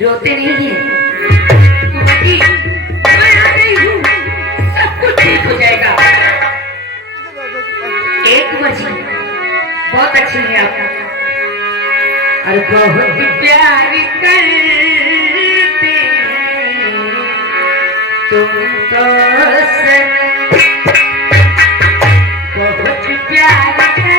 रोते नहीं है कुंवरी, मैं आ गई हूँ, सब कुछ ठीक हो जाएगा। एक कुंवर बहुत अच्छी है आप, और बहुत प्यार करते तुमको बहुत प्यार करते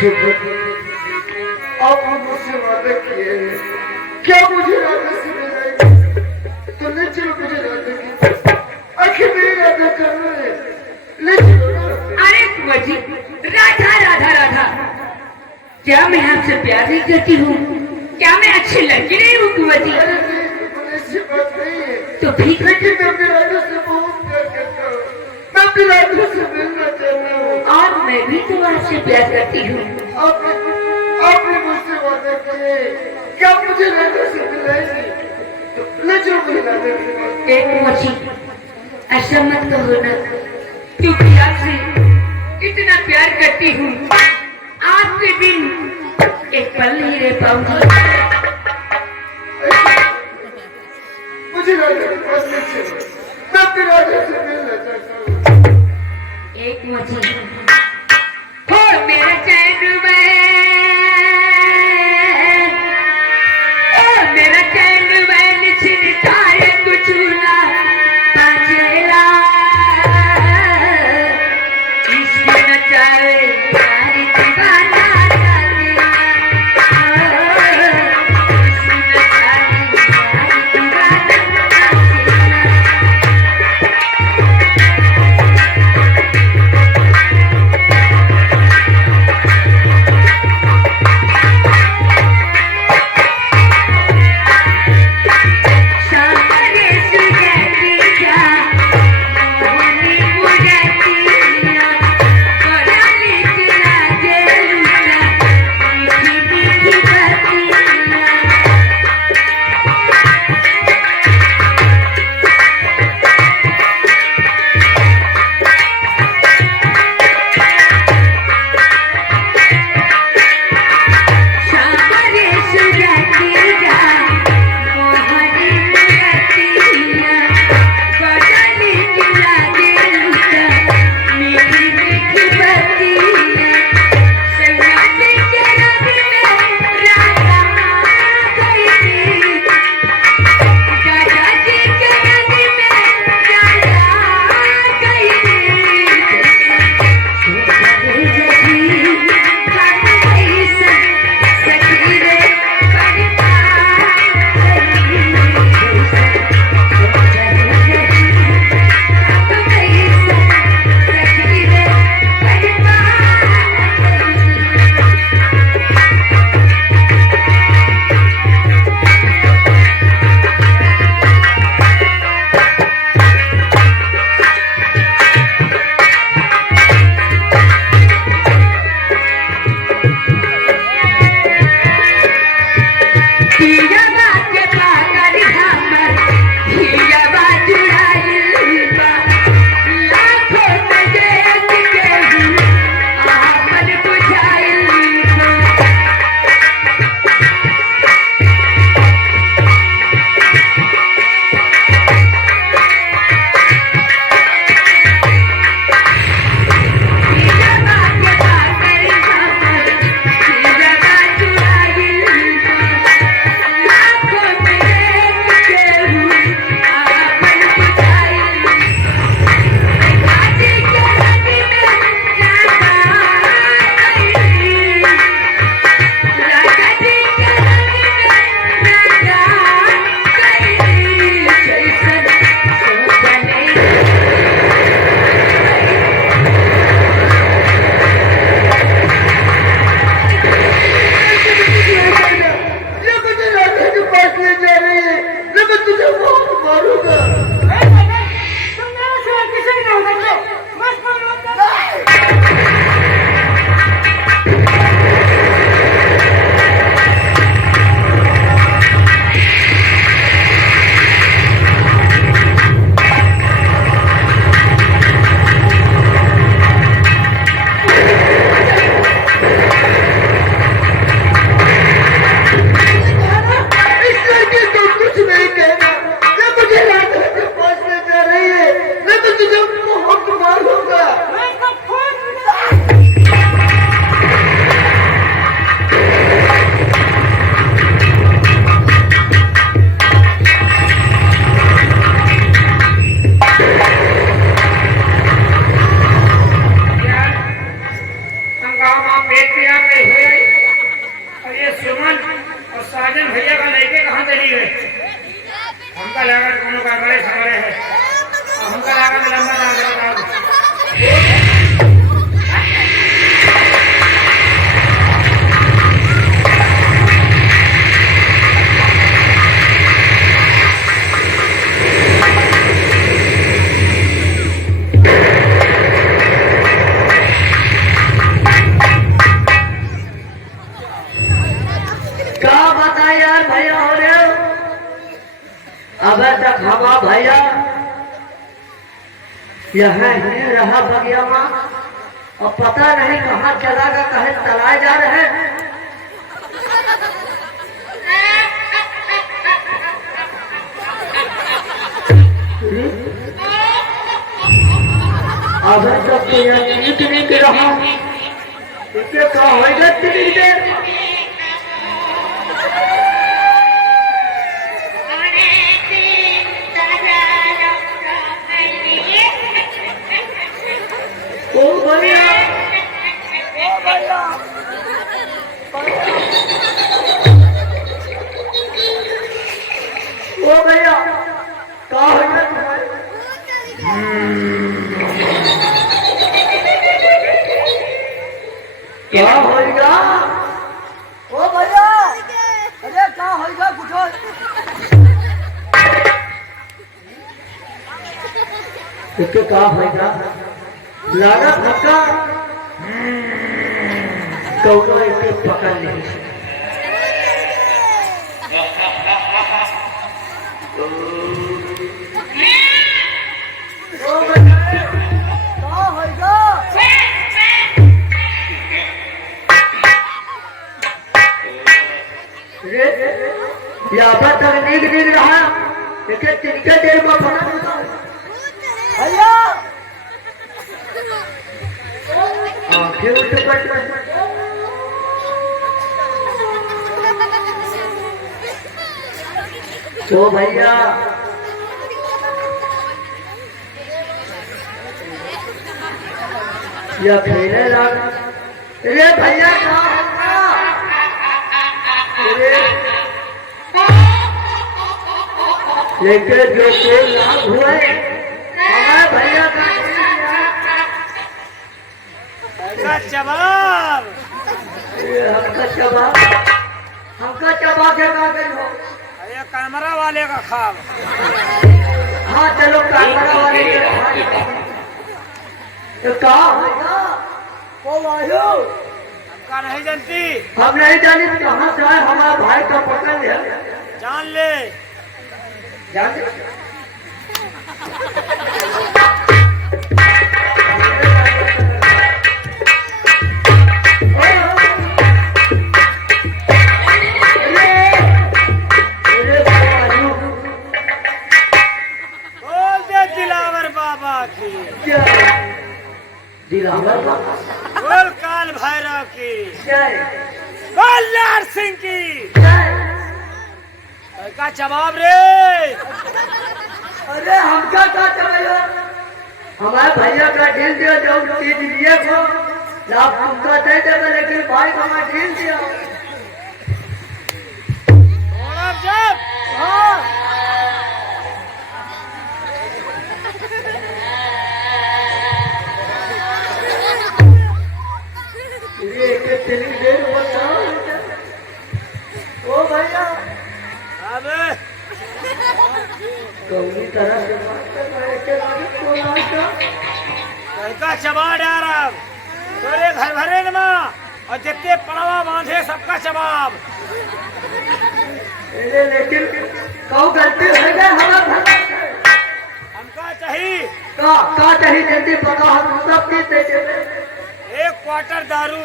तुमको। आपने मुझसे वादा किए क्या मुझे राधा से मिलाएगी तो ले चलो मुझे राधा की आखिर मेरी राधा कर रहे ले चलो। अरे कुंवर जी, राधा राधा राधा, क्या मैं आपसे प्यार नहीं करती हूँ? क्या मैं अच्छी लड़की नहीं हूँ कुंवर जी? ऐसी बात नहीं है तो ठीक, लेकिन मैं अपनी राधा से बहुत प्यार करता हूँ, मैं अपनी राधा से मिलना चाहता हूँ। और मैं भी तो आपसे प्यार करती हूँ। आपने मुझसे वादा किए क्या मुझे राधा से मिलाएगी तो ले चलो मुझे राधा की। एक कुंवर जी, ऐसा मत कहो ना, क्योंकि आपसे इतना प्यार करती हूँ, आपके बिन एक पल नहीं रह पाऊंगी। मुझे राजा के पास ले चलो, मैं अपने राजा से मिलना चाहता हूँ। एक मुझे जाए प्यार दीवाना जाने सुन जाए प्यार दीवाना जाने शामरे सुजती जा मोहनी मुरतिया बड़ा नीक लागे लुटा मीठी मीठी बतिया शामरे सुजती जा मोहनी मुरतिया बड़ा नीक लागे लुटा मीठी मीठी बतिया सैयादी के रंग में राधा गई दादाजी के रंग में राधा गई सुखरे जगी काट गई सखी रे बड़का गई सुखरे जगी काट गई सखी रे बड़का गई पिया बाके पागल हमर पिया बाजुराइल बा लाखों में देख के आपन बुझाइल बा पिया बाके पागल हमर पिया बाजुराइल बा लाखों में देख के आपन बुझाइल दादाजी के रंग में राधा गई दादाजी के रंग में राधा गई जैसन सोचने ये मुझे राधा के पास ले जा रही है, मैं तुझे बहुत मारूंगा। तुम मेरे सिवा किसी नहीं हो सकते बस तुम इस लड़के को कुछ नहीं कहना, ये मुझे राधा के पास ले जा रही है, मैं तो तुझे बहुत मारूंगा। मैं इसको फोन हंगामा बेटिया में हुए और ये सुमन और साजन भैया का लड़के कहाँ चली गए? हमका लगा दोनों का बड़े सवारे है और हमका लगा कि लंबा दाग का बता यार भैया हो रहे हो अबे तक हवा भैया यहाँ ही रहा बगिया माँ और पता नहीं कहाँ चला गया कहे चलाए जा रहे हैं अबे तक तो यहाँ नीट नहीं के रहा इसके क्या होगा इतनी देर ओ बढ़िया क्या होगा? ओ भैया अरे क्या होगा कुछ इसके क्या होगा? लागा धक्का कौनो इसे पकड़ नहीं सके। क्या होगा यहाँ तक नीक रहा लेकिन तिनके देर में पकड़ भैया फिर उठ कर तो भैया या फेरे लग रे भैया कहाँ होगा? लेकिन जो कोई लाभ हुए हमारे भैया का जवाब हमका चबा के कागज हो। ये कैमरा वाले का खाब। हाँ चलो कैमरा वाले के तो कहा होगा? ओ वायु हमका नहीं जानती। हम नहीं जानी कहाँ से आए हमारा भाई का पकड़ लिया। जान ले जान बोल दे दिलावर बाबा की, दिलावर का बोल काल भैरव की, जय बोल लाल सिंह की। जय। का जवाब रे अरे हमका क्या चलो हमारे भैया का ढील दिया जो चीज लिए को लाभ तुमका दे देगा लेकिन भाई को हमारा ढील दिया। और जब ये कितनी देर बताओ ओ भैया अब कौनी तरह से बात कर रहे हैं के लागे को लागे का चबा डारब तोरे घर भरे न माँ और जितने पड़वा बांधे सबका जवाब। लेकिन कौ गलती हो गए हमारा भला हमका चाहिए का चाहिए जल्दी पका हम सब की दे देंगे। 1 क्वार्टर दारू,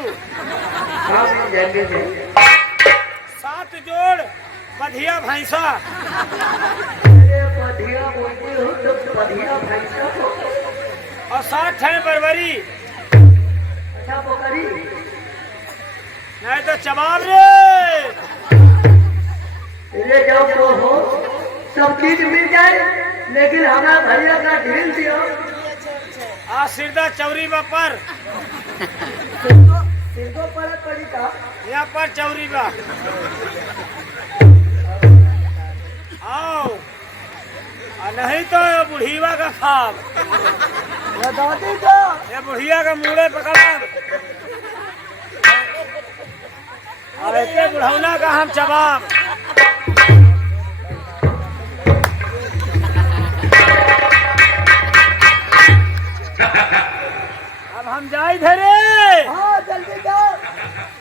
हम जल्दी दे 7 जोड़ बढ़िया भैंसा, अरे बढ़िया बोलती हो तो बढ़िया भैंसा हो। और 7 है बरबरी। अच्छा बकरी नहीं तो जवाब रे ले जाओ तो हो सब चीज मिल जाए लेकिन हमारा भैया का ढील दियो। आ सिरदा चौरी पर इनको पर पड़ी का यहाँ पर चौरी बा आओ और नहीं तो ये बुढ़ीवा का खाब। दादी का ये बुढ़िया का मुड़े पकड़ा और इतने बुढ़ौना का हम जवाब। अब हम जाए धरे हाँ जल्दी जाओ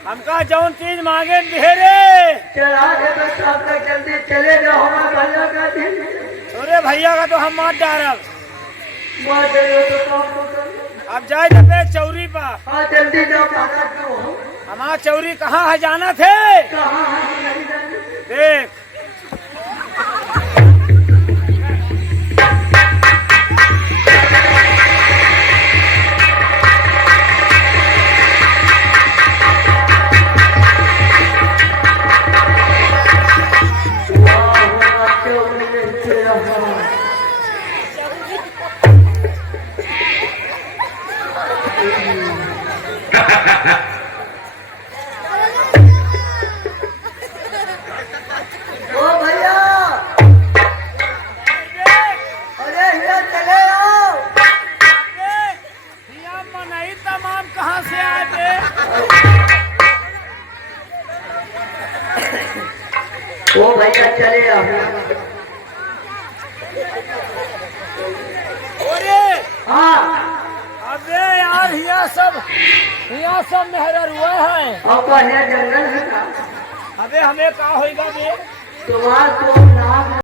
हमका जौन चीज मांगे ढेरे चला दे बस आप तक जल्दी चले जाओ हमारा भैया का ढील तोरे भैया का तो हम मार डारब। मार दे तो काम तो कर। अब जाए धरे चौरी पर। हाँ जल्दी जाओ काका क्यों हो हमारा चौरी कहाँ है जाना थे कहाँ है हम नहीं जानते। देख ओ भैया अरे हिया चले आओ नहीं तमाम कहाँ से आए थे चले आओ। हाँ अबे यार यहाँ सब मेहरा हुआ है। और पहले जंगल है ना, अबे हमें कहा होगा बे? तुम्हारा तो नाम